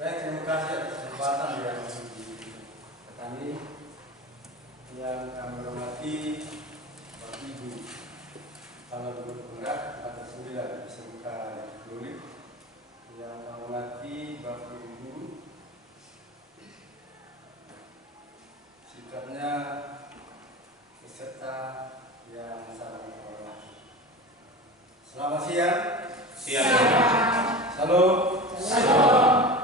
Baik, terima kasih atas kesempatan yang kami yang kami hormati Bapak Ibu Kepala Gubernur Penggerak Angkatan 9 SMK Negeri, yang kami hormati Bapak Ibu sikapnya peserta yang sangat terhormat. Selamat siang. Salam.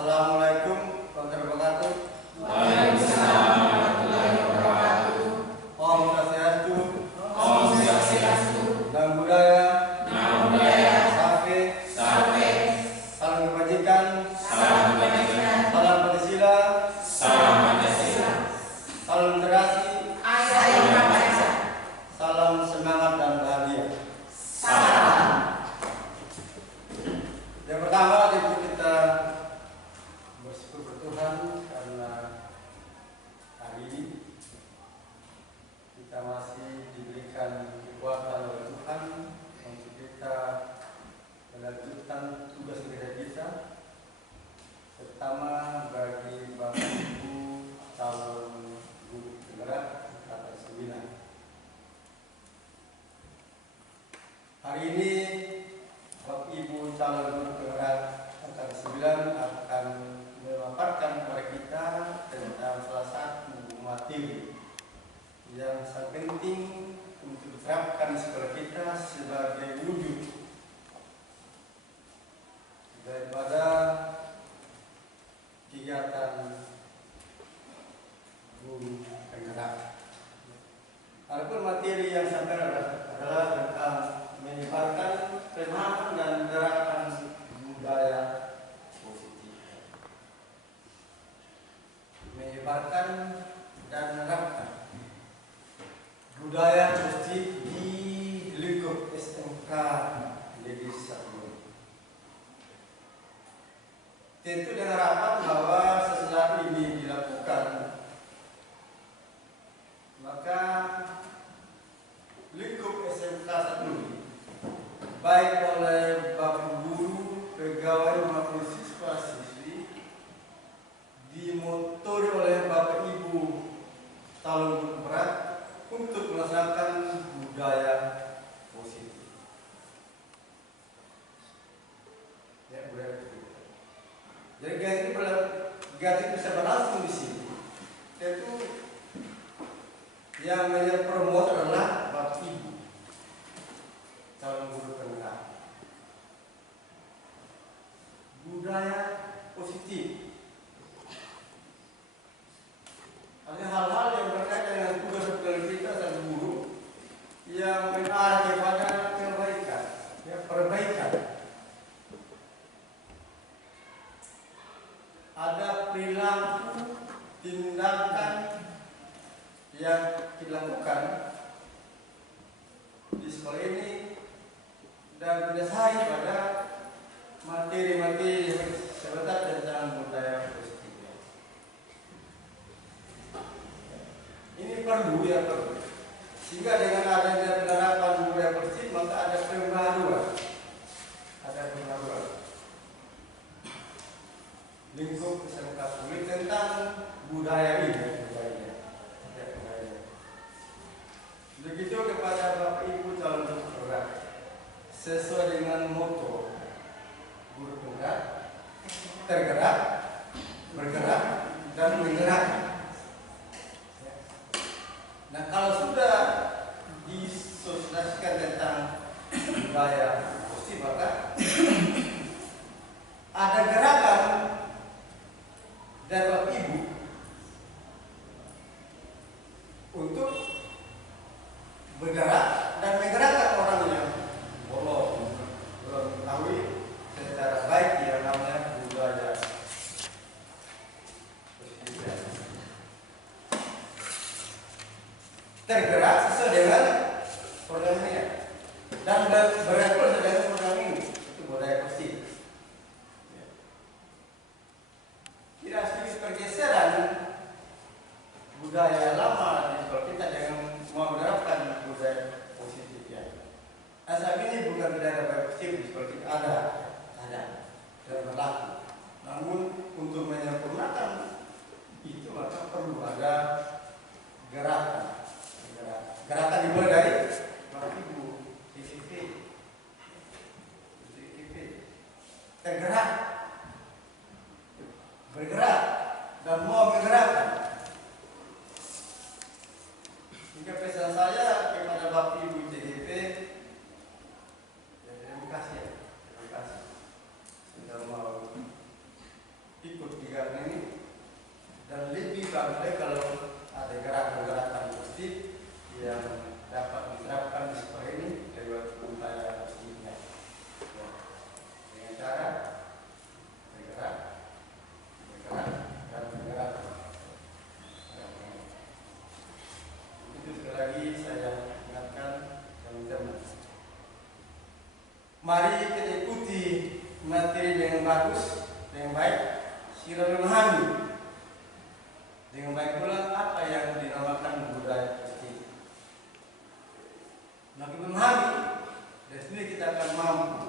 Assalamualaikum warahmatullahi wabarakatuh. Waalaikumsalam warahmatullahi wabarakatuh. Om Swastiastu. Om Swastiastu. Namo Buddhaya. Namo Buddhaya. Safe. Salam kebajikan. Salam kebajikan. Salam Pancasila. Salam Pancasila. Salam literasi. Salam membaca. Salam semangat dan bahagia. Salam. Yang pertama itu kita bersyukur Tuhan karena hari ini kita masih diberikan kekuatan oleh Tuhan untuk kita melanjutkan tugas gereja kita, terutama bagi Bapak Ibu calon guru penggerak Angkatan 9. Hari ini Bapak Ibu calon guru penggerak Angkatan 9 akan memaparkan kepada kita tentang salah satu materi yang sangat penting untuk diterapkan di sekolah kita sebagai wujud daripada kegiatan guru penggerak. Adapun materi yang sampai adalah tentang menyebarkan pemahaman dan gerakan budaya positif. Menyebarkan dan menerapkan budaya positif di lingkup SMK Negeri 1. Tentu dengan harapan bahwa sesuatu ini dilakukan, maka lingkup SMK 1 baik oleh bapak guru, pegawai maupun siswa-siswi dimotori oleh bapak ibu talung berat untuk melaksanakan budaya positif. Ya, budaya positif. Jadi ganti bisa berlangsung di sini. Yaitu yang menjadi promotor adalah bapak ibu calon guru penggerak. Budaya positif. Ada hal-hal yang berkaitan dengan tugas kita sebagai guru yang mengarah kepada kebaikan, ya, perbaikan. Ada perilaku tindakan yang dilakukan di sekolah ini dan berdasarkan pada materi-materi sebentar tentang budaya positif. Ini perlu, ya perlu. Sehingga dengan adanya penerapan budaya positif maka ada pembaruan. Ada pembaruan. Lingkup SMK Sulit tentang budaya ini. Begitu kepada Bapak Ibu calon penggerak, sesuai dengan moto guru penggerak, tergerak, bergerak, dan menggerak. Nah, kalau sudah disosialisasikan tentang budaya positif, maka ada gerakan dari Bapak Ibu untuk bergerak dan menggerakkan orang yang belum mengetahui secara baik yang namanya budaya positif. Tergerak sesuai dengan programnya dan bergerak sesuai dengan program ini, itu budaya positif. Tidak sedikit pergeseran budaya lama di sekolah kita dengan mau menerapkan budaya positif ya. Asal ini bukan budaya positif di sekolah kita, ada dan berlaku. Namun untuk menyempurnakan itu maka perlu ada gerakan. Gerakan dimulai dari Bapak Ibu, CCTV, tergerak, bergerak dan mau menggerakkan. Jika pesan saya kepada Bapak Ibu CDP, ya, terima kasih sudah mau ikut kegiatan ini, dan lebih bagus kalau ada gerakan-gerakan positif yang dapat diterapkan di sekolah ini lewat budaya positifnya, ya, dengan cara bergerak dan bergerak. Itu sekali lagi saya ingatkan teman-teman. Mari kita ikuti materi dengan bagus, dengan baik, sila memahami dengan baik pula apa yang dinamakan budaya positif. Makin memahami, dari sini kita akan mampu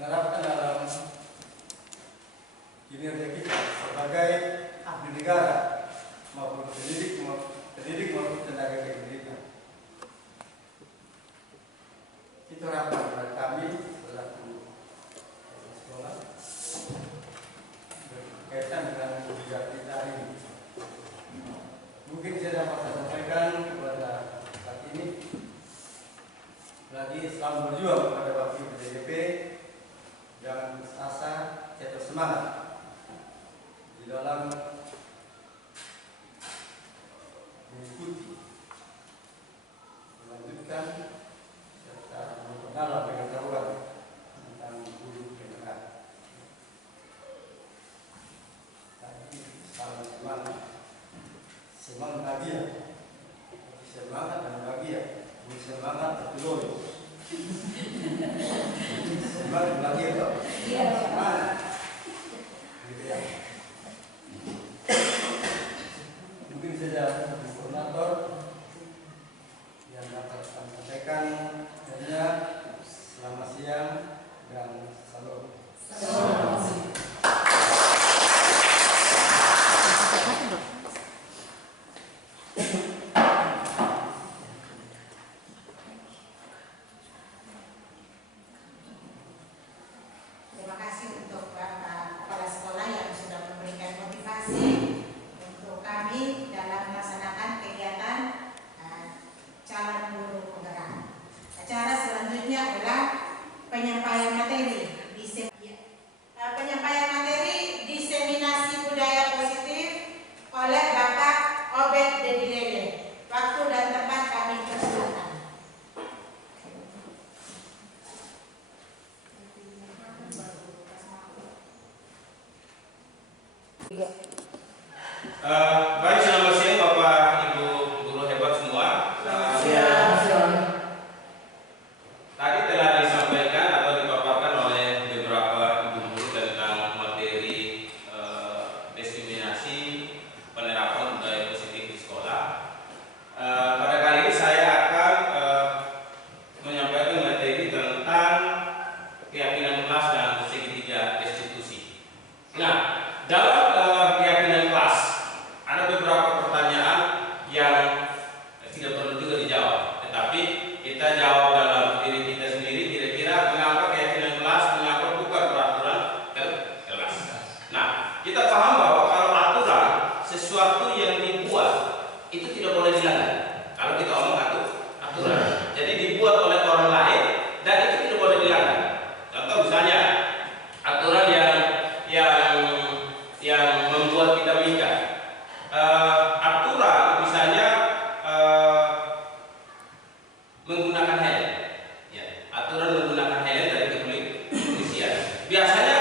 menerapkan dalam kinerja kita sebagai abdi negara maupun pendidik maupun tenaga pendidikan. Itu harapan dari kami selaku sekolah. sampaikan kepada saat ini lagi selamat berjuang kepada Bapak Ibu DPP yang asa tetap semangat di dalam mengikuti, melanjutkan serta memperdalam pengetahuan tentang guru PNK. Tadi salam semangat, semangat bahagia, semangat dan bahagia, bukan semangat tertelur. Semangat bahagia toh, semangat, gitu ya. Mungkin saja koordinator yang dapat kami sampaikan. Hanya selamat siang dan salam. Terima kasih untuk Bapak Kepala Sekolah yang sudah memberikan motivasi untuk kami dalam melaksanakan kegiatan calon guru penggerak. Acara selanjutnya adalah penyampaian materi. Penyampaian materi diseminasi budaya positif oleh Bapak Obed Dedilele. Waktu dan tempat kami persilakan. Baik, selamat siang Bapak Ibu guru hebat semua. Tadi telah disampaikan atau dipaparkan oleh beberapa ibu guru tentang materi diskriminasi penerapan budaya positif di sekolah. Pada kali ini saya akan menyampaikan materi tentang keyakinan kelas dan segitiga restitusi. Nah, dalam keyakinan kelas ada beberapa pertanyaan yang tidak perlu juga dijawab, tetapi kita jawab dalam diri kita sendiri. Kira-kira mengapa keyakinan kelas, mengapa bukan peraturan kelas. Nah, kita paham bahwa kalau aturan sesuatu yang dibuat itu tidak boleh dilanggar. Kalau kita omong aturan, jadi dibuat oleh orang lain dan itu tidak boleh dilanggar. Contoh misalnya aturan yang membuat kita menikah. Aturan misalnya menggunakan helm, ya, aturan menggunakan helm dari kepolisian. Biasanya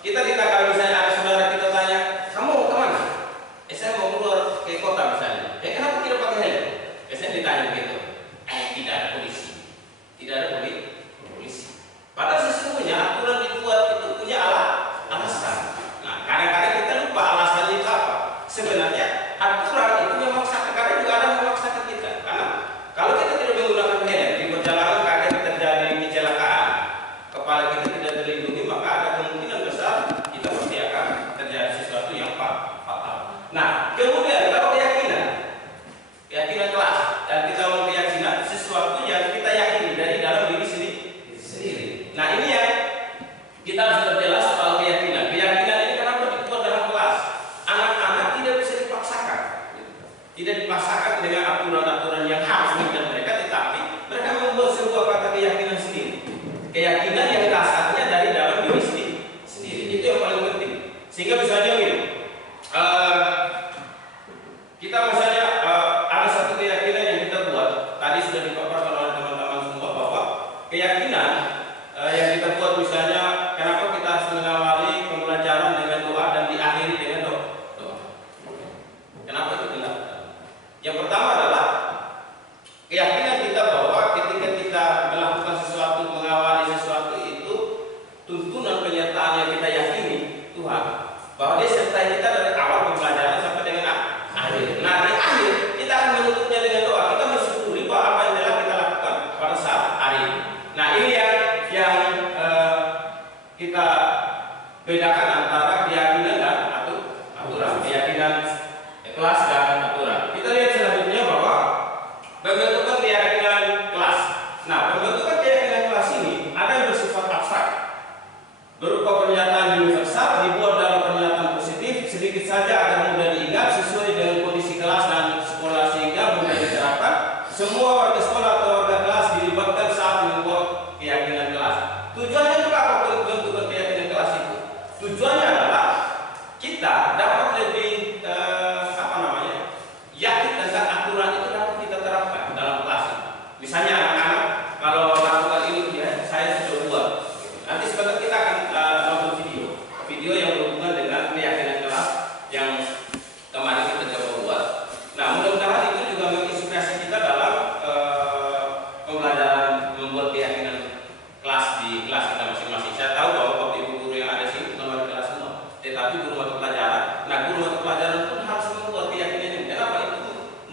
kita kalau misalnya ada saudara kita tanya, kamu mau kemana? Saya mau keluar ke kota misalnya. Kenapa tidak pakai helm? Biasanya ditanya begitu. Tidak ada polisi, tidak ada polisi. Padahal sesungguhnya aturan dibuat itu punya alasan. Nah, kadang-kadang kita lupa alasannya itu apa. Sebenarnya aturan itu memaksakan, kadang juga ada memaksakan kita. Karena kalau kita tidak menggunakan helm di perjalanan, kadang terjadi kecelakaan, kepala kita tidak terlindungi, maka ada kemungkinan besar kita pasti akan terjadi sesuatu yang fatal. Nah, kemudian kalau keyakinan kelas, dan kita mau keyakinan sesuatu yang kita yakini dari dalam diri sendiri. Nah, ini yang kita harus perjelas soal keyakinan. Keyakinan ini kenapa dibuat dalam kelas? Anak-anak tidak bisa dipaksakan. Tidak dipaksakan dengan aturan-aturan yang harus dibuat mereka, tetapi mereka membuat sebuah kata keyakinan sendiri. Keyakinan yang dasarnya dari dalam diri sendiri. Itu yang paling penting. Sehingga misalnya ini, kita misalnya ada satu keyakinan yang kita buat. Tadi sudah dipaparkan oleh teman-teman semua bahwa keyakinan yang kita buat misalnya, kenapa kita harus mengawali pembelajaran dengan doa dan diakhiri dengan doa. Kenapa itu dilakukan? Yang pertama adalah keyakinan kita bahwa ketika kita melakukan sesuatu, mengawali sesuatu itu tuntunan penyertaan yang kita yakini Tuhan, bahwa Dia sertai kita dari awal pembelajaran sampai dengan akhir. Nah, di akhir kita akan menutupnya dengan doa. Kita mensyukuri bahwa apa yang telah kita lakukan pada saat hari ini. Nah, ini yang kita bedakan antara keyakinan dan aturan, keyakinan kelas dan aturan. Kita lihat selanjutnya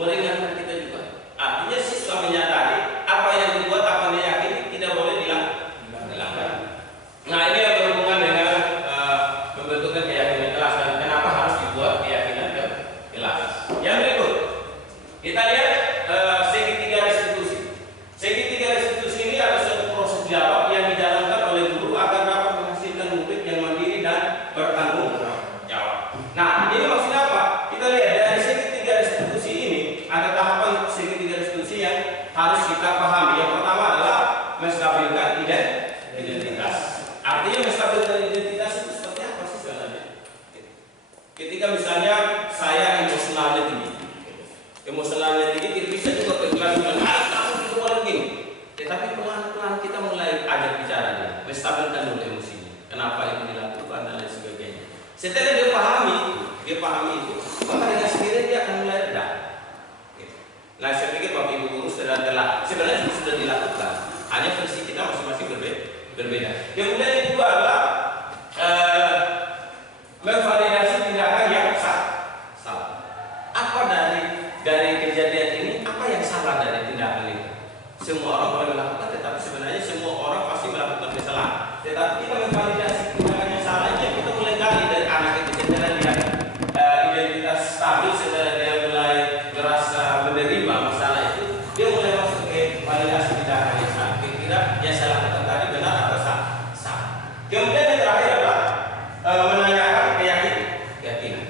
meringankan kita juga. Artinya siswa menyadari apa yang dibuat, apa yang diyakini tidak boleh dilanggar. Nah, ini yang berhubungan dengan pembentukan keyakinan kelas dan kenapa harus dibuat keyakinan kelas. Yang berikut, kita lihat segitiga restitusi. Segitiga restitusi ini adalah suatu proses jawab yang dijalankan oleh guru agar dapat menghasilkan murid yang mandiri dan bertanggung jawab. Nah, ini maksudnya apa? Kita lihat dari segitiga restitusi ini ada tahapan segitiga restitusi yang harus kita pahami. Yang pertama adalah menstabilkan identitas. Artinya menstabilkan identitas itu seperti apa sih sebenarnya? Ketika misalnya saya emosionalnya tinggi, tidak bisa juga kekeluaran kamu itu boleh gini. Tetapi pelan-pelan kita mulai ajak bicara dia, menstabilkan dulu emosinya. Kenapa itu dilakukan dan lain sebagainya. Setelah dia pahami itu, maka dengan sendirinya dia akan mulai reda. Nah, saya pikir Bapak Ibu guru sebenarnya sudah dilakukan. Hanya versi kita masing-masing berbeda. Kemudian yang kedua adalah memvalidasi tindakan yang salah. Apa dari kejadian ini, apa yang salah dari tindakan itu? Semua orang boleh melakukan, tetapi sebenarnya semua orang pasti melakukan kesalahan. Tetapi kita memvalidasi tindakan yang salah itu, kita mulai gali dari anak itu setelah dia identitas stabil, setelah dia mulai merasa menerima masalah itu, dia mulai masuk ke validasi tindakan yang salah. Kira-kira yang saya lakukan tadi benar atau salah? Kemudian yang terakhir adalah menanyakan keyakinan.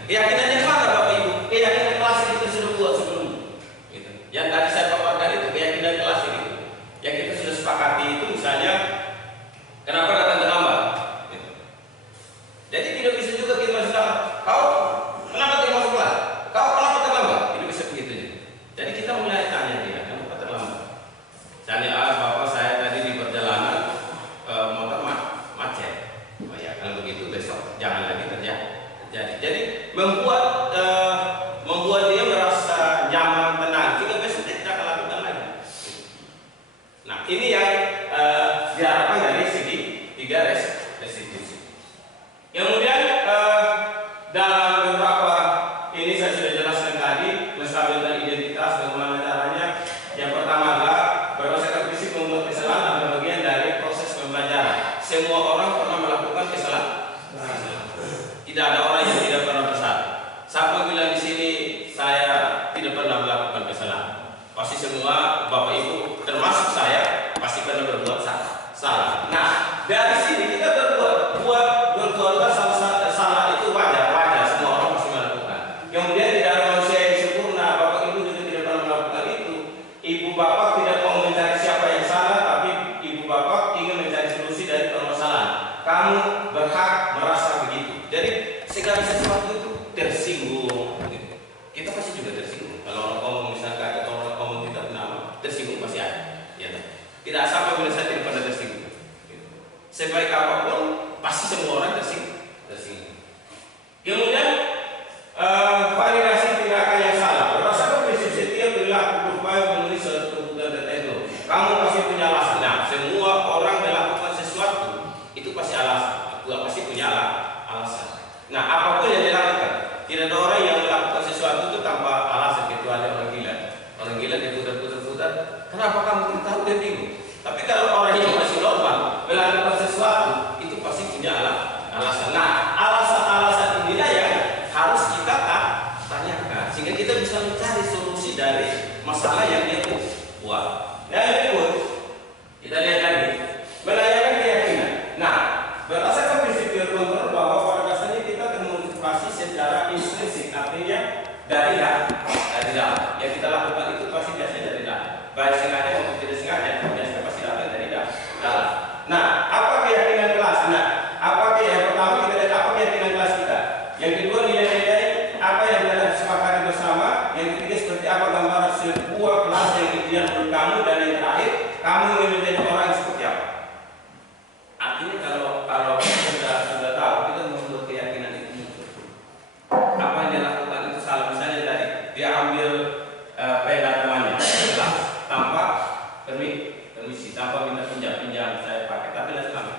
Keyakinan yang mana Bapak Ibu? Keyakinan kelas yang kita sudah buat sebelumnya. Gitu. Yang tadi saya paparkan itu keyakinan kelas ini. Yang kita sudah sepakati itu misalnya kenapa datang terlambat? Gitu. Jadi tidak bisa juga kita masih sama. Kau kenapa tidak masuk kelas? Kau kenapa terlambat? Tidak bisa begitu. Jadi kita mulai tanya dia kenapa terlambat. Misalnya Bapak saya tadi di perjalanan motor macet. Oh ya, kalau begitu besok jangan lagi terjadi. Jadi membuat dia merasa nyaman, tenang. Jika besok dia tidak akan lakukan lagi. Nah, ini yang diharapkan dari segi tiga restitusi. Kemudian dalam beberapa ini saya sudah jelaskan tadi menstabilkan identitas bagaimana caranya. Yang pertama adalah berdasarkan prinsip membuat kesalahan adalah bagian dari proses pembelajaran. Semua orang pernah melakukan kesalahan. Tidak ada orang yang tidak pernah bersalah. Siapa bilang di sini saya tidak pernah melakukan kesalahan? Pasti semua Bapak Ibu termasuk saya pasti pernah berbuat salah. Nah, dari sini kita berbuat salah itu wajar, semua orang pasti melakukan. Kemudian tidak ada manusia yang sempurna. Bapak Ibu juga tidak pernah melakukan itu. Ibu Bapak tidak mau mencari siapa yang salah, tapi Ibu Bapak ingin mencari solusi dari permasalahan. Kamu berhak merasa begitu. Jadi segala sesuatu itu tersinggung. Kita pasti juga tersinggung. Kalau orang ngomong misalkan atau orang ngomong tidak nama, tersinggung pasti ada. Ya, tidak sampai bila saya tidak pernah tersinggung. Sebaik apapun, pasti semua orang tersinggung. Kemudian validasi tindakan yang salah. Berdasarkan prinsip setiap perilaku berupaya memenuhi suatu kebutuhan tertentu. Kamu pasti punya alasan. Nah, semua orang melakukan sesuatu itu pasti alasan. Pasti punya alasan. Nah, apapun yang dilakukan, tidak ada orang yang melakukan sesuatu itu tanpa alasan kecuali orang gila. Orang gila dia putar-putar. Kenapa kamu tahu dia bingung? Tapi kalau orang yang masih normal melakukan sesuatu itu pasti punya alasan. Nah, alasan-alasan inilah yang harus kita tanyakan sehingga kita bisa mencari solusi dari masalah yang dia buat. Yang kedua, kita lihat lagi menanyakan keyakinan. Nah, berdasarkan prinsip kontrol bahwa pada dasarnya kita termotivasi secara intrinsik, artinya dari dalam. Yang kita lakukan itu pasti biasanya dari dalam. Baik sengaja maupun tidak sengaja, biasanya pasti datang dari dalam. Nah, apa keyakinan kelas? Nah, yang pertama kita lihat apa keyakinan kelas kita. Yang kedua nilai-nilai apa yang kita sepakati bersama. Yang ketiga seperti apa gambaran sebuah kelas yang ideal menurut kamu, dan yang terakhir kamu ingin menjadi orang yang seperti apa. Artinya kalau kita sudah tahu kita membuat keyakinan itu apa yang dia lakukan itu salah. Misalnya tadi dia ambil pena temannya tanpa permisi, tanpa minta pinjam saya pakai, tapi lah selama.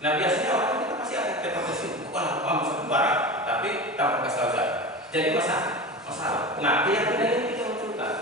Nah, biasanya orang kita pasti ada ketertesi, bukan aku ambil barang, tapi tanpa kasih tahu saya. Jadi masalah. Nah, keyakinan ini kita menentukan.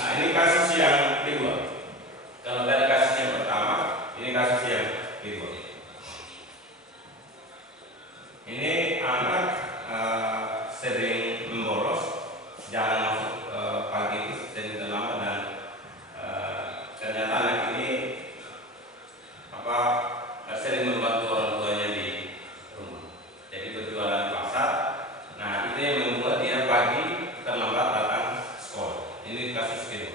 Nah, ini kasus yang kedua. Kalau tadi kasus yang pertama, ini kasus yang kedua. Ini anak sering membolos, jalan masuk pagi itu sering terlambat dan ternyata anak ini sering membantu orang tuanya di rumah. Jadi berjualan di pasar. Nah, itu yang membuat dia pagi terlambat datang sekolah. Ini kasus kedua.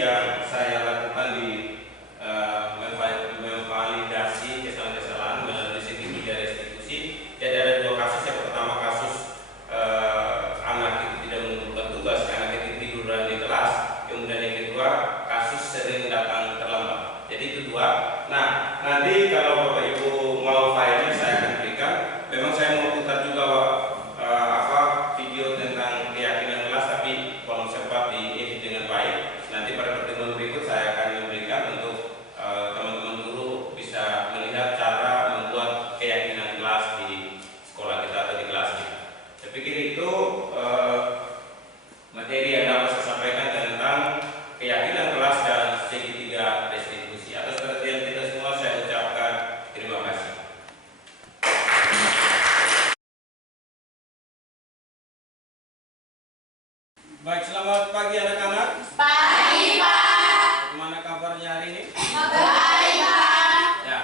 yang saya lakukan di memvalidasi kesalahan-kesalahan melalui segitiga restitusi. Jadi ada dua kasus. Yang pertama kasus anak itu tidak mengumpulkan tugas, anak itu tiduran di kelas. Kemudian yang kedua kasus sering datang terlambat. Jadi itu dua. Nah, nanti kalau Bapak Ibu mau filenya saya akan berikan. Memang saya mau putar juga video tentang keyakinan kelas, tapi kalau sempat diedit dengan baik. Nanti pada pertemuan berikut saya akan memberikan untuk teman-teman guru bisa melihat cara membuat keyakinan kelas di sekolah kita atau di kelas kita. Saya pikir itu materi yang dapat saya sampaikan tentang keyakinan kelas dan segitiga restitusi. Atas perhatian kita semua saya ucapkan terima kasih. Baik, selamat pagi anak-anak. Pagi, Pak. Bagaimana kabarnya hari ini? Baik, Pak. Ya,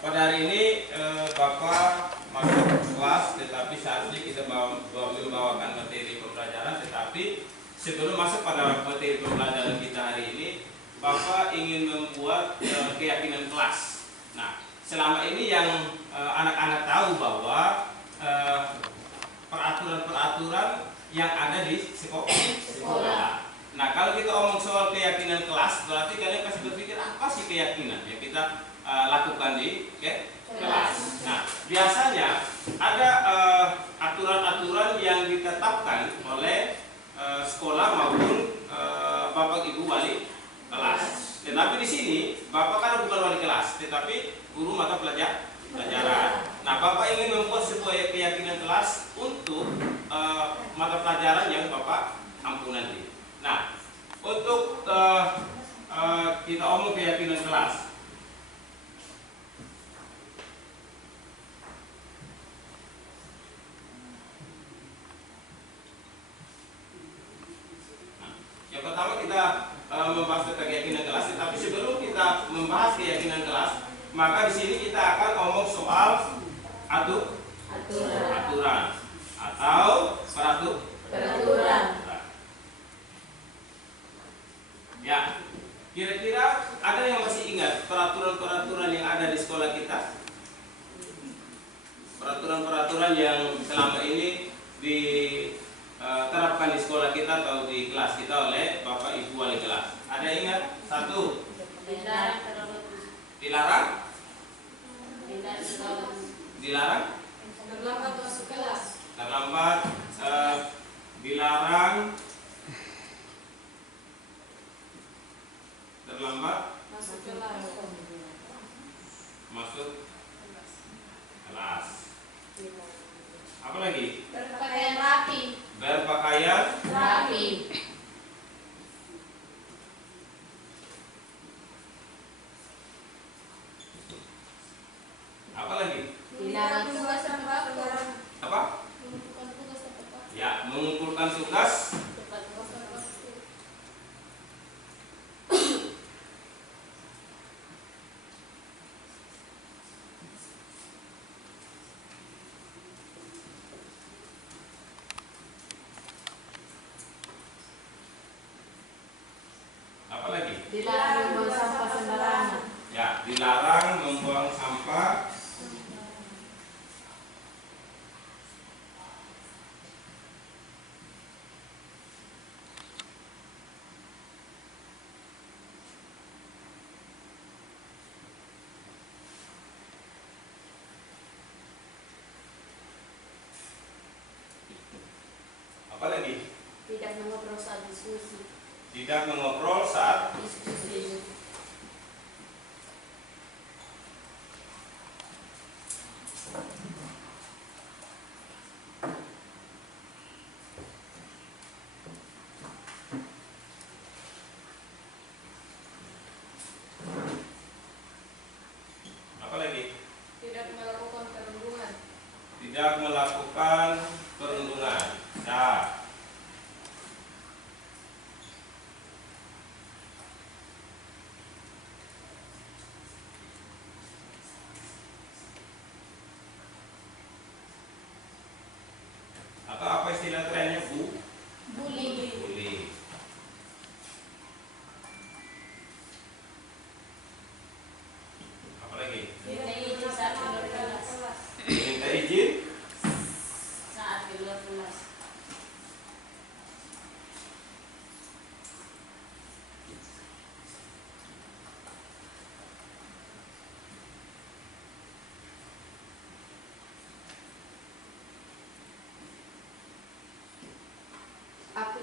pada hari ini Bapak masuk kelas, tetapi saat ini kita membawakan materi pembelajaran. Tetapi sebelum masuk pada materi pembelajaran kita hari ini, Bapak ingin membuat keyakinan kelas. Nah, selama ini yang anak-anak tahu bahwa peraturan-peraturan yang ada di sekolah. Nah, kalau kita omong soal keyakinan kelas, berarti kalian pasti berpikir apa sih keyakinan yang kita lakukan di kelas. Nah, biasanya ada aturan-aturan yang ditetapkan oleh sekolah maupun Bapak Ibu wali kelas. Tetapi di sini Bapak kan bukan wali kelas, tetapi guru mata pelajaran. Nah, Bapak ingin membuat sebuah keyakinan kelas untuk mata pelajaran yang Bapak ampu nanti. Nah, untuk kita omong keyakinan kelas. Nah, yang pertama kita membahas tentang keyakinan kelas, tetapi sebelum kita membahas keyakinan kelas, maka di sini kita akan omong soal aturan atau peraturan. Ya, kira-kira ada yang masih ingat peraturan-peraturan yang ada di sekolah kita? Peraturan-peraturan yang selama ini diterapkan di sekolah kita atau di kelas kita oleh Bapak Ibu wali kelas. Ada yang ingat? Satu, dilarang terlambat masuk kelas. Terlambat, dilarang terlambat Masuk kelas. masuk kelas. Apa lagi? Berpakaian rapi. Berpakaian Rapi. apa lagi? Dilarang tugas tepat. Apa? Mengumpulkan tugas tepat. Ya, mengumpulkan tugas. Tepat waktu. Apa lagi? Dilarang membuang sampah sembarangan. Ya, dilarang membuang sampah. Apa lagi? Tidak mengobrol saat diskusi. Tidak mengobrol saat Diskusi. apa lagi? Tidak melakukan perundungan. Tidak melakukan perundungan. Nah, atau apa istilah kerennya, Bu? Bullying. Bullying.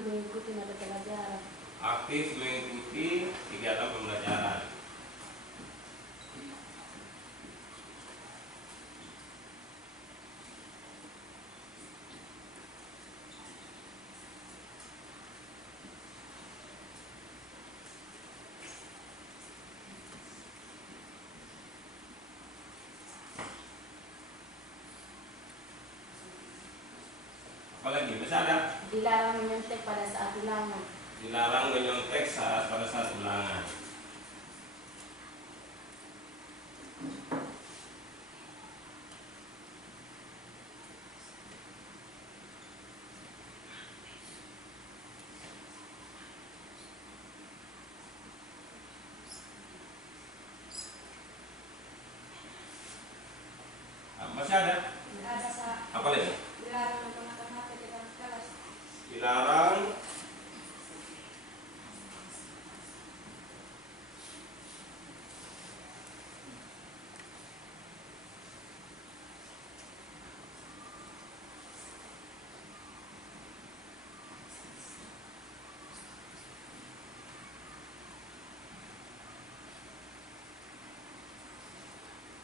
aktif mengikuti mata pelajaran. Aktif mengikuti kegiatan pembelajaran. Apalagi masih ada? Dilarang menyontek pada saat ulangan. Dilarang menyontek pada saat ulangan. Masih ada? Ada saat Apa lagi? dilarang menggunakan HP di dalam kelas. Dilarang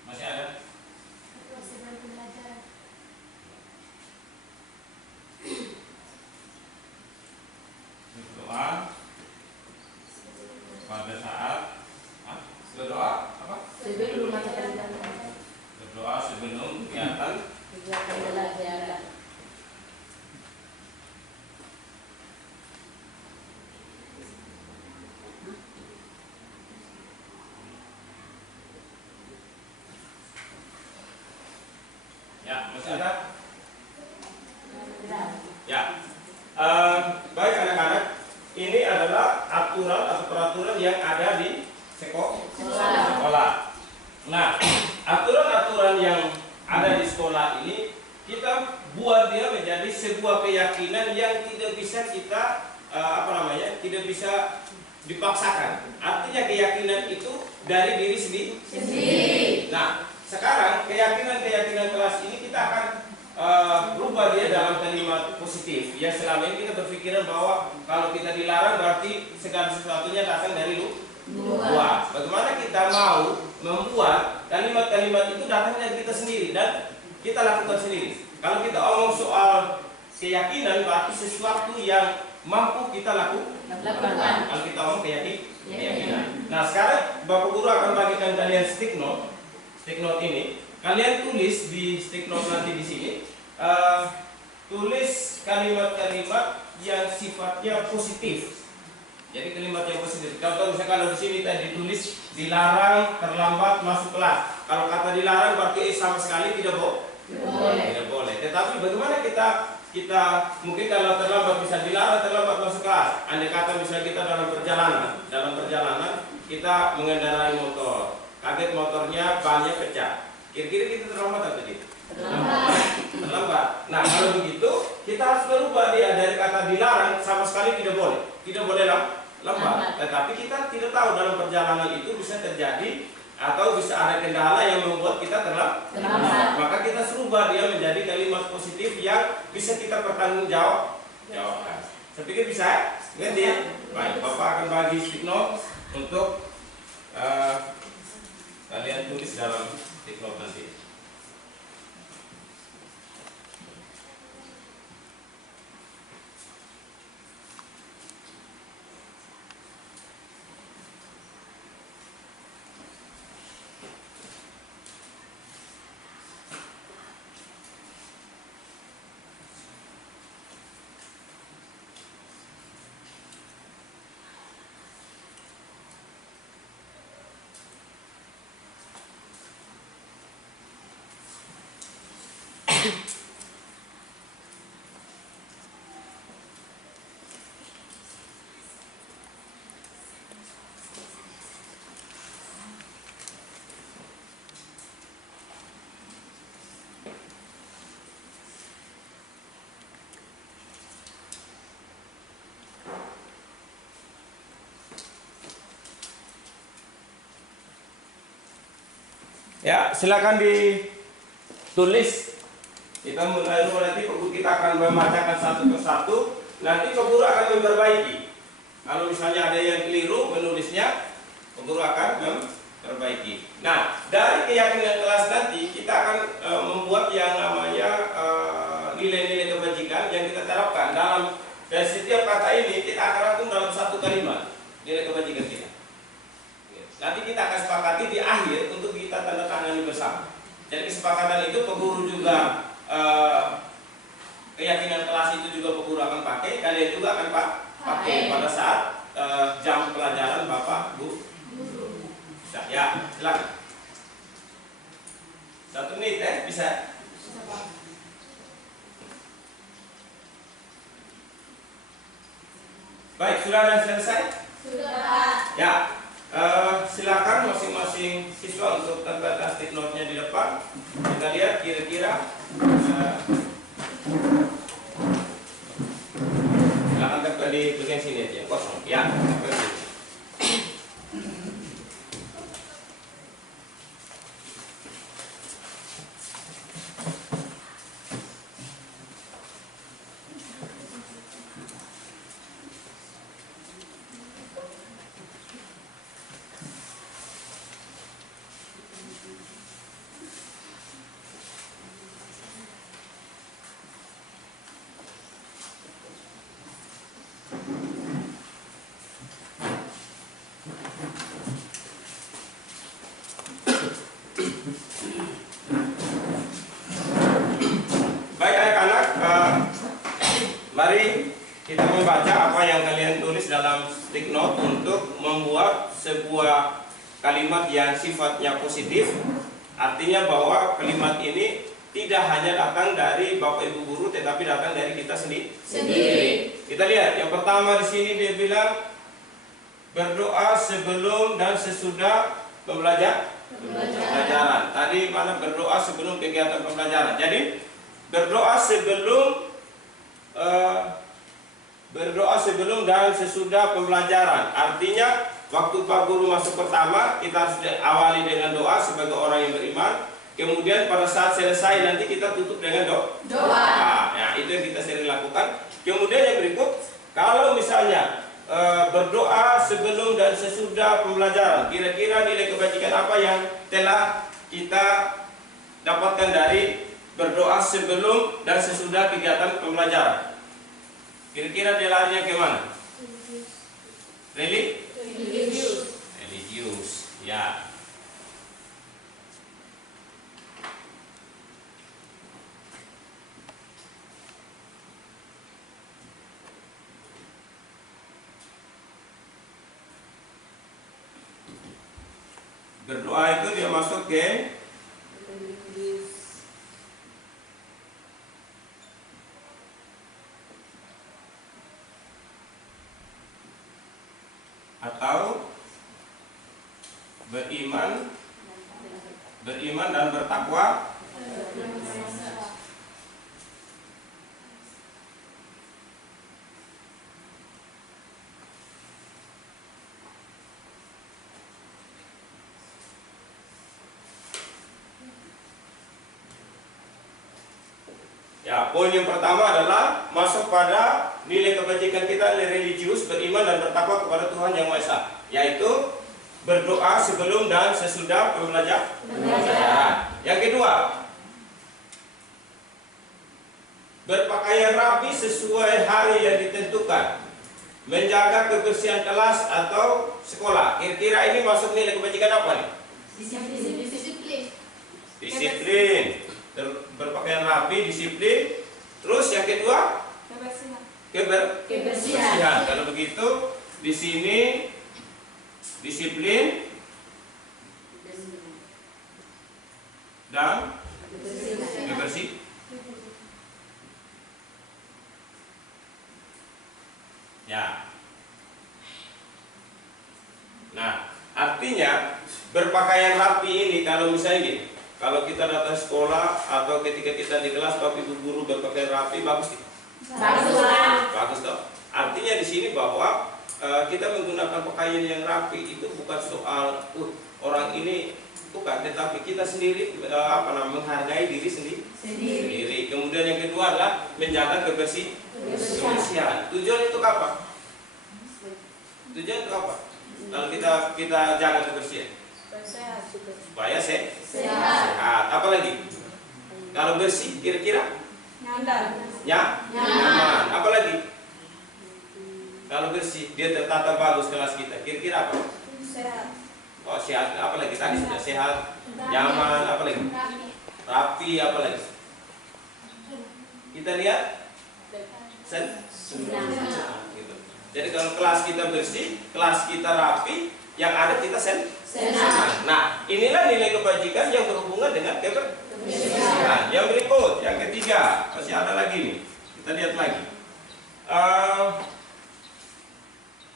masih ada? Sebelum pembelajaran. Berdoa pada saat berdoa apa? Sebelum mata pelajaran. Berdoa sebelum kegiatan Kegiatan pelajaran. ya masih ada? Tidak. Ya. Baik anak-anak, ini adalah aturan atau peraturan yang ada di sekolah. Nah, aturan-aturan yang ada di sekolah ini kita buat dia menjadi sebuah keyakinan yang tidak bisa kita tidak bisa dipaksakan. Artinya keyakinan itu dari diri sendiri. Nah, sekarang keyakinan kelas ini kita akan rubah dia dalam kalimat positif. Ya, selama ini kita berpikiran bahwa kalau kita dilarang berarti segala sesuatunya datang dari luar. Bagaimana kita mau membuat kalimat-kalimat itu datang dari kita sendiri dan kita lakukan sendiri. Kalau kita omong soal keyakinan berarti sesuatu yang mampu kita lakukan. Kalau kita omong keyakinan. Nah, sekarang Bapak Guru akan bagikan kalian stick note ini. Kalian tulis di stick note nanti di sini, tulis kalimat-kalimat yang sifatnya positif. Jadi kalimat yang positif. Contoh misalnya kalau di sini tadi ditulis dilarang terlambat masuk kelas. Kalau kata dilarang berarti sama sekali tidak boleh. Tetapi bagaimana kita mungkin kalau terlambat bisa dilarang terlambat masuk kelas. Andai kata misalnya kita dalam perjalanan kita mengendarai motor, kaget motornya bannya pecah. Kira-kira kita terlambat atau tidak? Terlambat. Nah, kalau begitu kita harus merubah dia dari kata dilarang sama sekali tidak boleh lambat. Tetapi kita tidak tahu dalam perjalanan itu bisa terjadi atau bisa ada kendala yang membuat kita terlambat. Maka kita rubah dia menjadi kalimat positif yang bisa kita pertanggungjawabkan. Saya pikir bisa, ngerti ya? Baik, Bapak akan bagi stick note untuk kalian tulis dalam stick note nanti. Ya, silakan ditulis. Kita mulai nanti kita akan membacakan satu persatu nanti peguru akan memperbaiki. Kalau misalnya ada yang keliru menulisnya, peguru akan memperbaiki. Nah, dari keyakinan kelas nanti kita akan membuat yang namanya nilai-nilai kebajikan yang kita terapkan dalam, dan setiap kata ini kita akan rangkum dalam satu kalimat nilai kebajikan kita. Nanti kita akan sepakati di akhir untuk kita tanda tangani bersama. Jadi kesepakatan itu peguru juga keyakinan kelas itu juga peguru akan pakai, kalian juga akan pakai pada saat jam pelajaran Bapak Bu. Bisa ya, silakan. 1 menit bisa. Baik, sudah ada selesai? Sudah. Ya, silakan masing-masing siswa untuk tempelkan stick note-nya di depan. Kita lihat kira-kira. Silakan tempel di bagian sini aja, kosong. Ya, tempel di sini. Mari kita membaca apa yang kalian tulis dalam stick note untuk membuat sebuah kalimat yang sifatnya positif. Artinya bahwa kalimat ini tidak hanya datang dari Bapak Ibu guru, tetapi datang dari kita sendiri. Kita lihat yang pertama di sini dia bilang berdoa sebelum dan sesudah pembelajaran. Tadi mana berdoa sebelum kegiatan pembelajaran. Jadi berdoa sebelum dan sesudah pembelajaran. Artinya waktu Pak Guru masuk pertama kita harus awali dengan doa sebagai orang yang beriman. Kemudian pada saat selesai nanti kita tutup dengan doa. Nah, itu yang kita sering lakukan. Kemudian yang berikut, kalau misalnya berdoa sebelum dan sesudah pembelajaran, kira-kira nilai kebajikan apa yang telah kita dapatkan dari berdoa sebelum dan sesudah kegiatan pembelajaran? Kira-kira dia larinya ke mana? Religius. Ya. Berdoa itu dia masuk ke atau beriman dan bertakwa. Ya, poin yang pertama adalah masuk pada nilai kebajikan kita, nilai religius, beriman dan bertakwa kepada Tuhan Yang Maha Esa, yaitu berdoa sebelum dan sesudah pembelajaran. Yang kedua, berpakaian rapi sesuai hari yang ditentukan, menjaga kebersihan kelas atau sekolah. Kira-kira ini masuk nilai kebajikan apa nih? Disiplin. Berpakaian rapi, disiplin. Terus yang kedua, kebersihan. Kalau begitu di sini disiplin dan kebersihan. Ya. Nah, artinya berpakaian rapi ini kalau misalnya gini, kalau kita datang sekolah atau ketika kita di kelas Bapak Ibu guru berpakaian rapi, bagus toh. Artinya di sini bahwa kita menggunakan pakaian yang rapi itu bukan soal orang ini, bukan, tetapi kita sendiri menghargai diri sendiri. Kemudian yang kedua adalah menjaga kebersihan. kebersihan. Tujuan itu apa? Tujuan itu apa? Kalau kita jaga kebersihan, supaya sehat. Apa lagi? Kalau bersih, kira-kira nyaman. Apa lagi? Kalau bersih, dia tertata bagus kelas kita. Kira-kira apa? Oh, sehat. Apa lagi? Tadi sudah sehat, nyaman. Apa lagi? Rapi. Apa lagi? Kita lihat senang. Gitu. Jadi kalau kelas kita bersih, kelas kita rapi, yang ada kita senang. Nah, inilah nilai kebajikan yang berhubungan dengan kebersihan. Yang berikut, yang ketiga, masih ada lagi nih. Kita lihat lagi.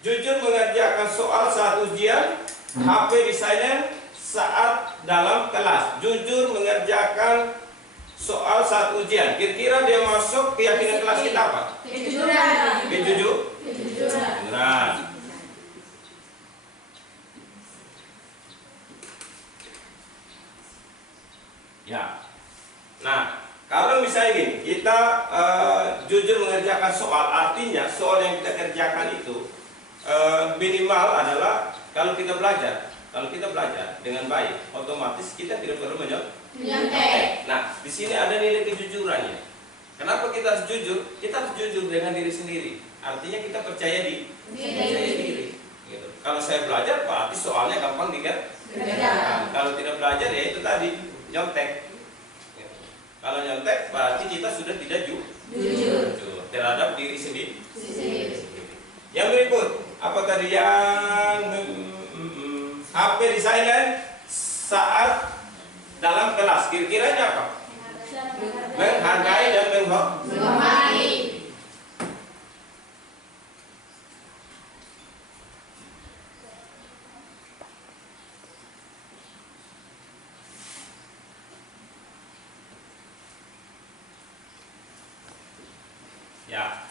Jujur mengerjakan soal saat ujian, HP di silent saat dalam kelas. Jujur mengerjakan soal saat ujian. Kira-kira dia masuk keyakinan kelas kita apa? Kejujuran. Ya. Nah, kalau misalnya gini, kita jujur mengerjakan soal, artinya soal yang kita kerjakan itu minimal adalah kalau kita belajar dengan baik, otomatis kita tidak perlu menyontek. Nah, di sini ada nilai kejujurannya. Kenapa kita harus jujur? Kita harus jujur dengan diri sendiri. Artinya kita percaya diri. Gitu. Kalau saya belajar, berarti soalnya gampang dikerjakan. Kalau tidak belajar, ya itu tadi nyontek. Gitu. Kalau nyontek, berarti kita sudah tidak jujur terhadap diri sendiri. Yang berikut, apa tadi yang HP di silent saat dalam kelas? Kira-kiranya apa? Menghargai dan menghormati. Ya,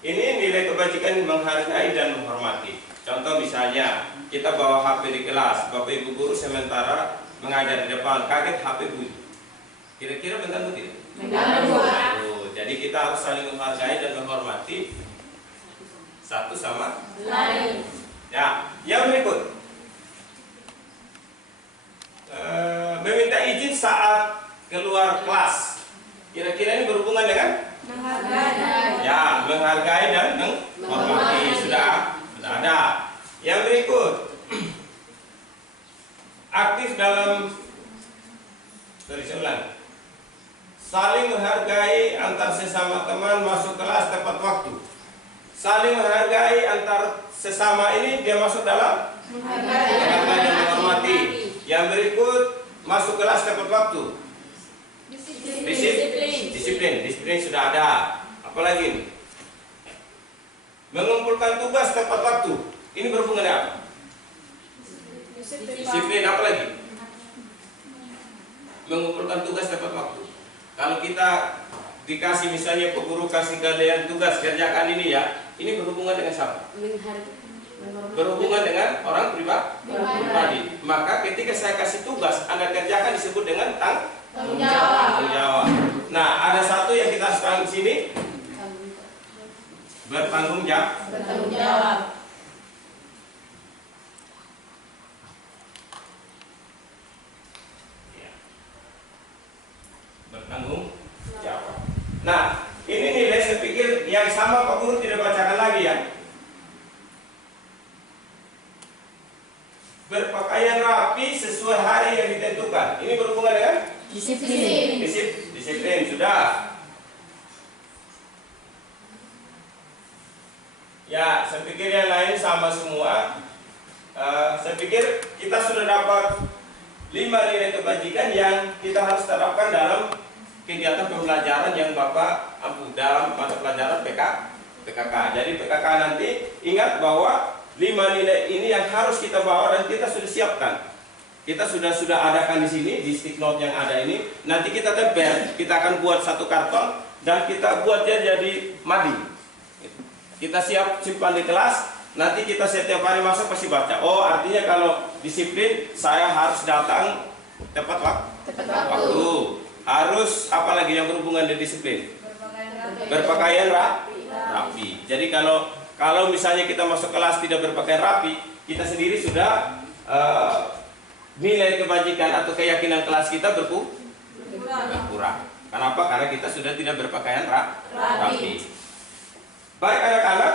ini nilai kebajikan menghargai dan menghormati. Contoh misalnya, kita bawa HP di kelas, Bapak Ibu guru sementara mengajar di depan, kaget HP bunyi. Kira-kira mengganggu tidak? Mengganggu. Jadi kita harus saling menghargai dan menghormati satu sama lain. Ya, yang berikut, meminta izin saat keluar kelas. Kira-kira ini berhubungan dengan menghargai. Ya, menghargai dan menghormati. Sudah ada. Yang berikut, aktif dalam saling menghargai antar sesama teman masuk kelas tepat waktu. Saling menghargai antar sesama ini dia masuk dalam menghargai dan menghormati. Yang berikut, masuk kelas tepat waktu. Disiplin sudah ada. Apalagi mengumpulkan tugas tepat waktu. Ini berhubungan dengan apa? Disiplin. Apa lagi? Mengumpulkan tugas tepat waktu. Kalau kita dikasih misalnya Pak Guru kasih kalian tugas kerjakan ini ya, ini berhubungan dengan siapa? Berhubungan dengan orang pribadi. Maka ketika saya kasih tugas Anda kerjakan disebut dengan tanggung jawab. Nah, ada satu yang kita sekarang di sini bertanggung jawab. Bertanggung jawab. Nah, ini nilai saya pikir yang sama Pak Guru tidak bacakan lagi ya. Berpakaian rapi sesuai hari yang ditentukan. Ini berhubungan dengan disiplin sudah. Ya, saya pikir yang lain sama semua. Saya pikir kita sudah dapat 5 nilai kebajikan yang kita harus terapkan dalam kegiatan pembelajaran yang Bapak ampu dalam mata pelajaran PKK. Jadi PKK nanti ingat bahwa 5 nilai ini yang harus kita bawa dan kita sudah siapkan. Kita sudah adakan di sini di stick note yang ada ini. Nanti kita tempel, kita akan buat satu karton dan kita buat dia jadi mading. Kita siap simpan di kelas. Nanti kita setiap hari masuk pasti baca. Oh, artinya kalau disiplin saya harus datang tepat waktu. Harus apa lagi yang berhubungan dengan disiplin? Berpakaian rapi. Jadi kalau misalnya kita masuk kelas tidak berpakaian rapi, kita sendiri sudah nilai kebajikan atau keyakinan kelas kita berkurang. Kenapa? Karena kita sudah tidak berpakaian rapi. Baik anak-anak,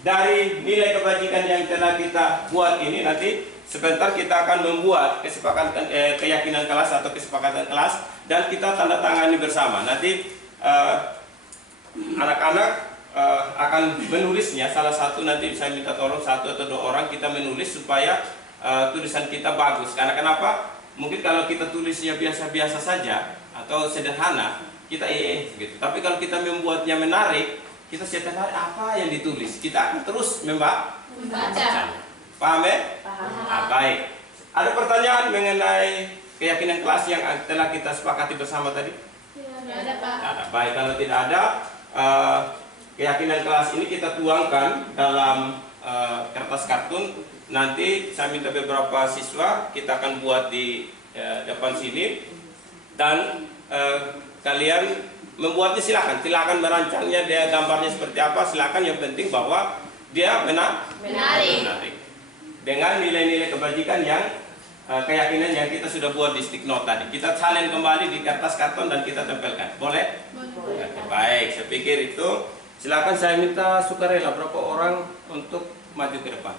dari nilai kebajikan yang telah kita buat ini, nanti sebentar kita akan membuat kesepakatan keyakinan kelas atau kesepakatan kelas, dan kita tanda tangani bersama. Nanti anak-anak akan menulisnya. Salah satu nanti saya minta tolong 1 atau 2 orang kita menulis supaya tulisan kita bagus. Karena kenapa? Mungkin kalau kita tulisnya biasa-biasa saja atau sederhana, kita gitu. Tapi kalau kita membuatnya menarik, kita setiap hari apa yang ditulis, kita akan terus membaca. Paham ya? Paham. Baik. Ada pertanyaan mengenai keyakinan kelas yang telah kita sepakati bersama tadi? Tidak ada, Pak. Ada. Baik, kalau tidak ada, keyakinan kelas ini kita tuangkan dalam kertas kartun. Nanti saya minta beberapa siswa, kita akan buat di depan sini, dan kalian membuatnya silakan merancangnya, dia gambarnya seperti apa silakan, yang penting bahwa dia menarik dengan nilai-nilai kebajikan yang keyakinan yang kita sudah buat di stick note tadi. Kita salin kembali di kertas karton dan kita tempelkan. Boleh? Boleh. Baik, saya pikir itu. Silakan, saya minta sukarela berapa orang untuk maju ke depan.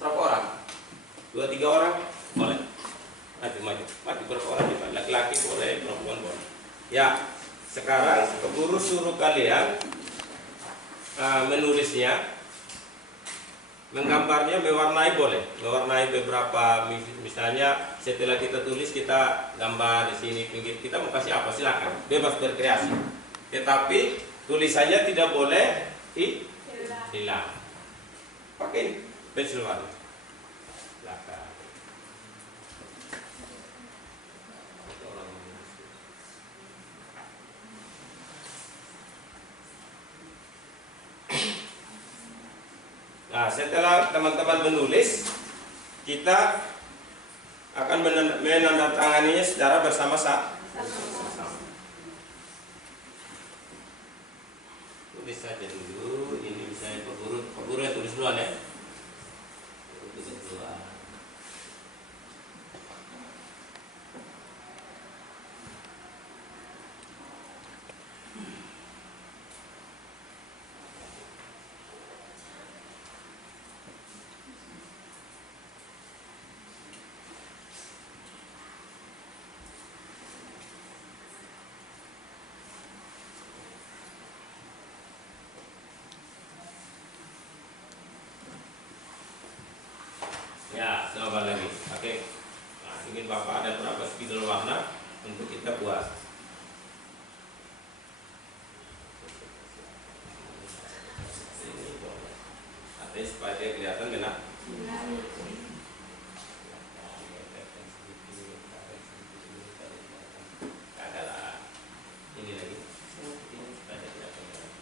Berapa orang? 2-3 orang? Boleh. Maju. Berapa orang? Laki-laki boleh, perempuan boleh. Ya, sekarang guru suruh kalian menulisnya, menggambarnya, mewarnai boleh. Mewarnai beberapa, misalnya setelah kita tulis kita gambar di sini pinggir, kita mau kasih apa silakan, bebas berkreasi. Tetapi tulisannya tidak boleh hilang. Pakai pensil warna. Silakan. Nah, setelah teman-teman menulis, kita akan menandatanganinya secara bersama-sama. Tulis saja dulu. Ini misalnya Pak Guru yang tulis duluan ya. Tulis duluan. Ya, coba lagi. Oke. Nah, ingin Bapak ada berapa spidol warna untuk kita buat. Ini boleh. Artinya supaya dia kelihatan benar. Adalah ini lagi. Supaya dia kelihatan benar.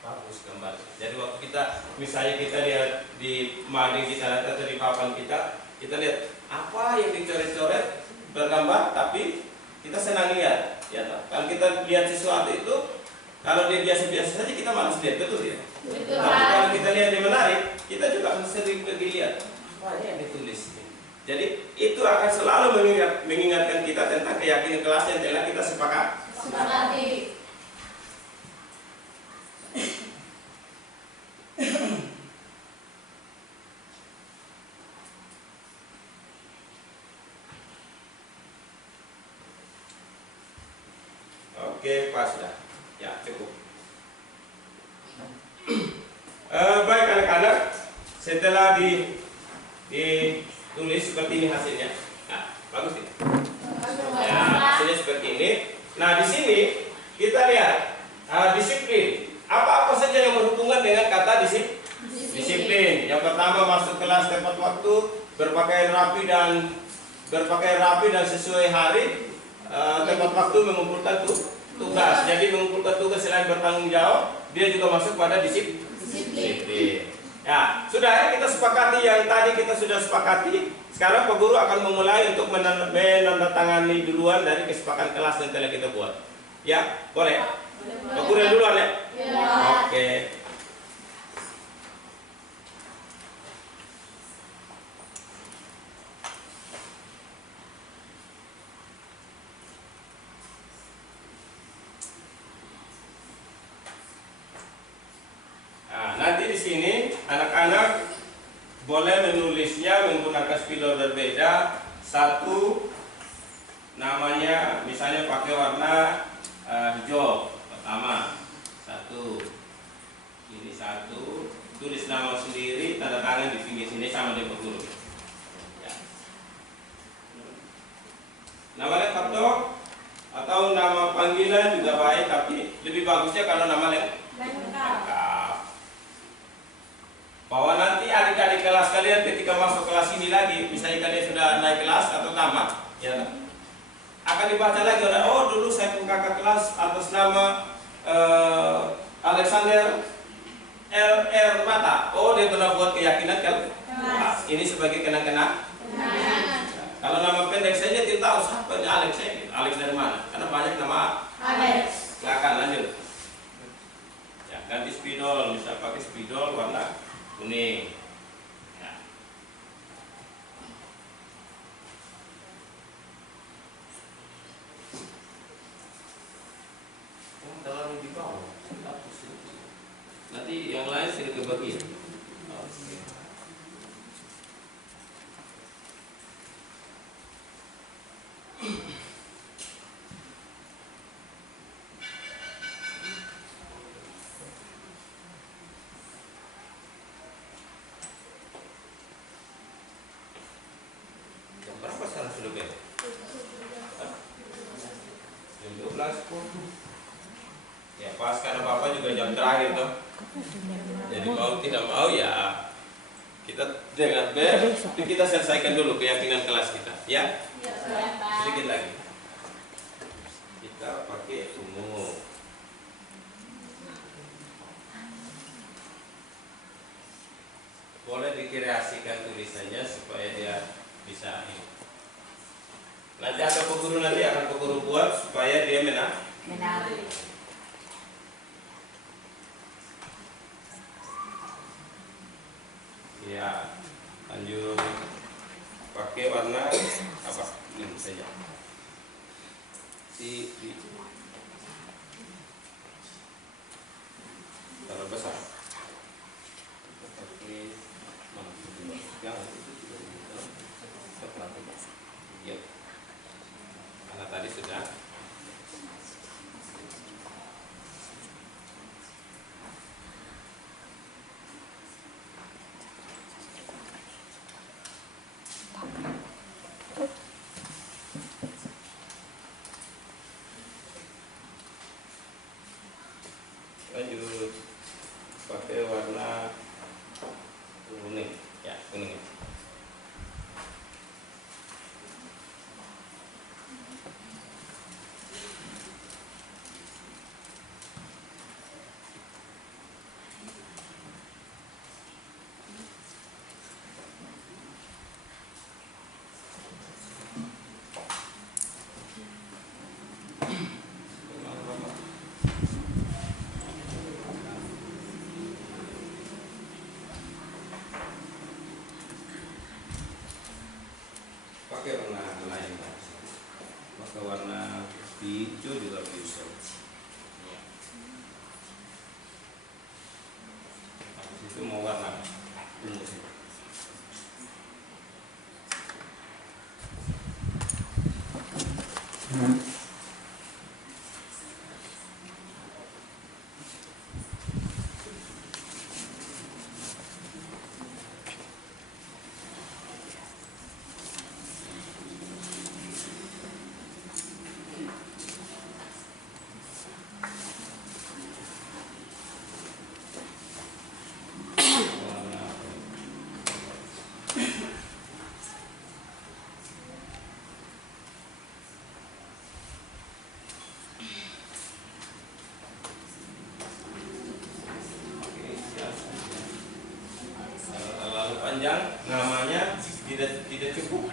Bagus gambar. Jadi waktu kita, misalnya kita lihat di mading kita atau di papan kita lihat apa yang dicoret-coret bergambar, tapi kita senang lihat. Ya, kalau kita lihat sesuatu itu, kalau dia biasa-biasa saja kita malas lihat, betul ya? Betul. Tapi kalau kita lihat dia menarik, kita juga sering pergi lihat apa yang ditulis. Jadi itu akan selalu mengingatkan kita tentang keyakinan kelas yang telah kita sepakati. Oke, pas dah. Ya, cukup. Baik anak-anak, setelah ditulis seperti ini hasilnya. Nah, bagus nih. Ya, hasilnya seperti ini. Nah, di sini kita lihat disiplin. Apa-apa saja yang berhubungan dengan kata disiplin. Yang pertama, masuk kelas tepat waktu, berpakaian rapi dan sesuai hari, tepat waktu, mengumpulkan tugas. Jadi mengumpulkan tugas selain bertanggung jawab, dia juga masuk pada disiplin. Ya, sudah ya, kita sepakati yang tadi kita sudah sepakati. Sekarang Pak Guru akan memulai untuk menandatangani duluan dari kesepakatan kelas yang telah kita buat. Ya, boleh? Pak Guru yang duluan ya? Oke. Nah, nanti di sini anak-anak boleh menulisnya menggunakan spidol berbeda. Satu namanya misalnya pakai warna hijau pertama. Satu. Ini satu. Tulis nama sendiri, tanda tangan di pinggir sini sama dengan guru. Ya. Nama lengkap dong, atau nama panggilan juga baik, tapi lebih bagusnya kalau nama lengkap. Bahwa nanti adik-adik kelas kalian ketika masuk kelas ini lagi, misalnya kalian sudah naik kelas atau tamat, ya, akan dibaca lagi. Oh, dulu saya pun kakak kelas atas nama Alexander R. Mata. Oh, dia pernah buat keyakinan kan? Ini sebagai kenang-kenang. Kalau nama pendek saja tidak tahu siapa ini Alex. Alex dari mana? Karena banyak nama Alex. Silakan lanjut. Ya, ganti spidol, bisa pakai spidol warna kuning. Ya. Terlalu di bawah. Nanti yang lain sini ke bagian. Berapa sekarang sudah beres? Jam 12 pun. Ya pas karena Bapak juga jam terakhir tuh. Jadi mau tidak mau ya kita dengan kita selesaikan dulu keyakinan kelas kita, ya. Sedikit lagi. Kita pakai umum. Boleh dikreasikan tulisannya supaya dia bisa ini. Nanti ada peguru nanti akan peguru buat supaya dia menarik. Ya, lanjut pakai warna apa? Ini saja. Kalau besar. Pakai mana? Jangan itu juga. Ya. Karena tadi sudah. Lanjut pakai warna kuning, ya kuning. Pakai warna lain, pakai warna hijau juga bisa. Habis itu mau warna ungu sih. namanya tidak cukup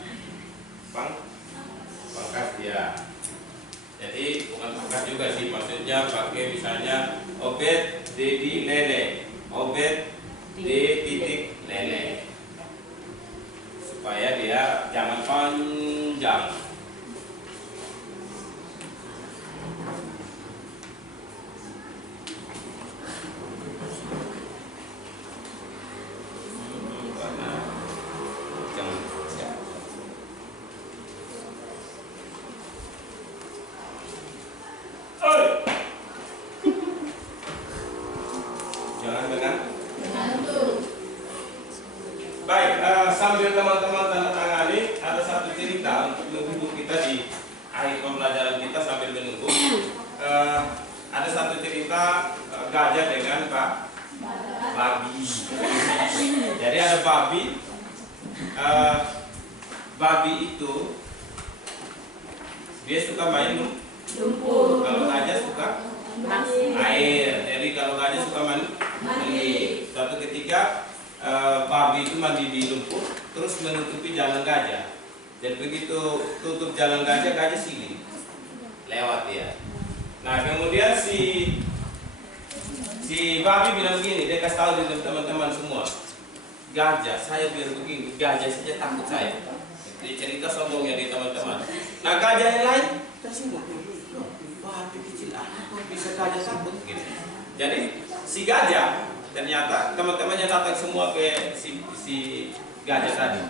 pangkat ya. Jadi bukan pangkat juga sih, maksudnya pakai misalnya Obed Dedi Lele, Obed D titik Lele, supaya dia jangan panjang. Baik, sambil teman-teman tanda tangani, ada satu cerita untuk menghibur kita di akhir pembelajaran kita sambil menunggu. Ada satu cerita gajah dengan babi. Jadi ada babi. Babi itu dia suka main lumpur. Kalau gajah suka air. Jadi kalau gajah suka mandi. Suatu ketika babi itu mandi di lumpur, terus menutupi jalan gajah. Jadi begitu tutup jalan gajah, gajah siling lewat ya. Nah kemudian si babi bilang begini, dia kasih tahu di teman-teman semua, gajah saya bilang begini, gajah saja takut saya. Dia cerita sombongnya di teman-teman. Nah gajah yang lain tersinggung, babi kecil kok bisa gajah takut gitu. Jadi si gajah, ternyata teman-temannya datang semua ke si gajah tadi.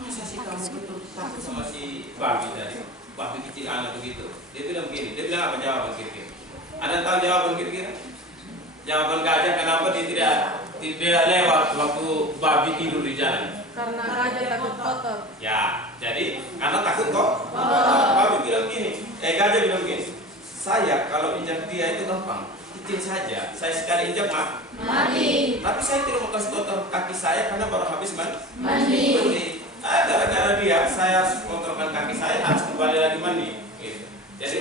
Masa sih kamu betul takut sama si babi tadi? Babi kecil anak begitu. Dia bilang begini, dia bilang apa jawaban kira-kira? Ada tahu jawaban kira-kira? Jawaban gajah kenapa dia tidak lewat waktu babi tidur di jalan? Karena gajah takut kotor. Ya, jadi karena takut kok. Babi bilang gini, gajah bilang gini, saya kalau injak dia itu gampang. Kecil saja, saya sekali injak mati. Tapi saya tidak mau kasih kotor kaki saya karena baru habis mandi. Gara-gara dia, saya kotorkan kaki saya harus kembali lagi mandi. Gitu. Jadi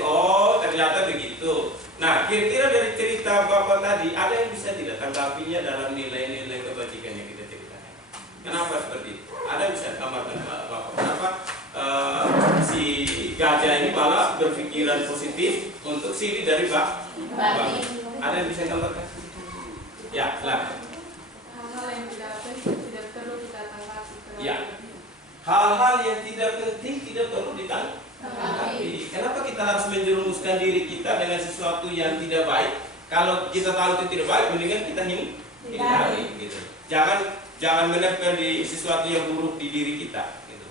ternyata begitu. Nah kira-kira dari cerita Bapak tadi ada yang bisa tidak tanggapinya dalam nilai-nilai kebajikan yang kita ceritakan? Kenapa seperti itu? Ada yang bisa tambahkan Bapak? Kenapa si gajah ini malah berpikiran positif untuk sini dari babi? Ada yang bisa tambahkan? Ya, silakan. Hal-hal yang tidak perlu kita tanggapi. Ya, hal-hal yang tidak penting tidak perlu ditanggapi. Kenapa kita harus menjerumuskan diri kita dengan sesuatu yang tidak baik? Kalau kita tahu itu tidak baik, mendingan kita hindari. Gitu. Jangan menempel di sesuatu yang buruk di diri kita. Gitu.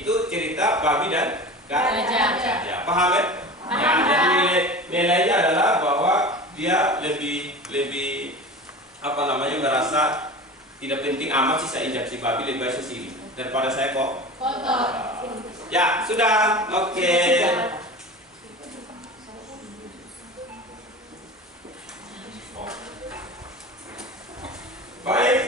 Itu cerita babi dan gajah. Ya, paham ya? Ya, jadi nilainya adalah bahwa dia lebih merasa tidak penting amat sih saya injak si babi, lebih baik sini daripada saya kotor. Ya sudah, oke. Baik,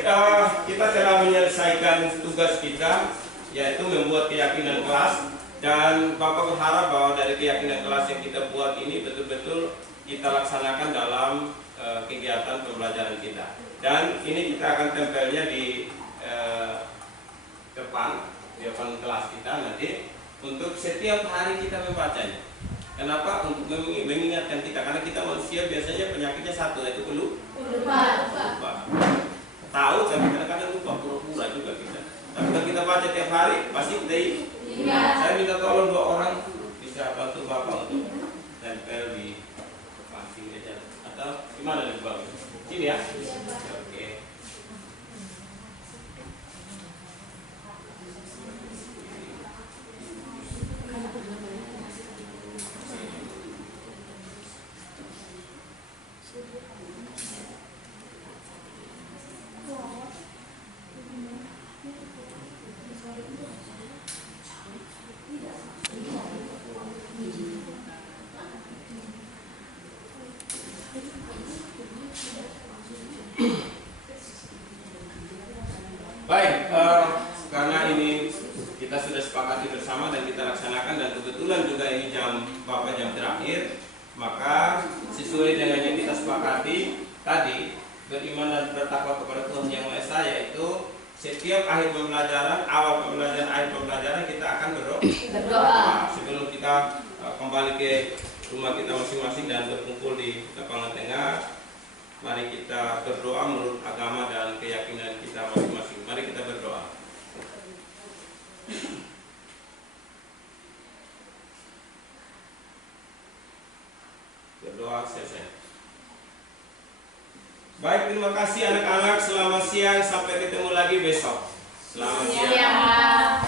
kita telah menyelesaikan tugas kita, yaitu membuat keyakinan kelas. Dan Bapak berharap bahwa dari keyakinan kelas yang kita buat ini betul-betul kita laksanakan dalam kegiatan pembelajaran kita. Dan ini kita akan tempelnya di depan kelas kita nanti untuk setiap hari kita membacanya. Kenapa? Untuk mengingatkan kita, karena kita manusia biasanya penyakitnya satu, yaitu lupa. Tahu tapi kadang-kadang lupa, pura-pura juga kita. Tapi kalau kita baca tiap hari pasti kita ingat. Saya minta tolong 2 orang bisa bantu Bapak untuk tempel di pangsing aja atau gimana nih Bapak? Sini ya. Oke. Baik, karena ini kita sudah sepakati bersama dan kita laksanakan, dan kebetulan juga ini jam terakhir, maka sesuai dengan yang kita sepakati tadi, beriman dan bertakwa kepada Tuhan Yang Maha Esa, yaitu Setiap akhir pembelajaran, awal pembelajaran, akhir pembelajaran kita akan berdoa. Sebelum kita kembali ke rumah kita masing-masing dan berkumpul di lapangan tengah, mari kita berdoa menurut agama dan keyakinan kita masing-masing. Mari kita berdoa. Berdoa selesai. Baik, terima kasih anak-anak. Selamat siang, sampai ketemu lagi besok. Selamat siang.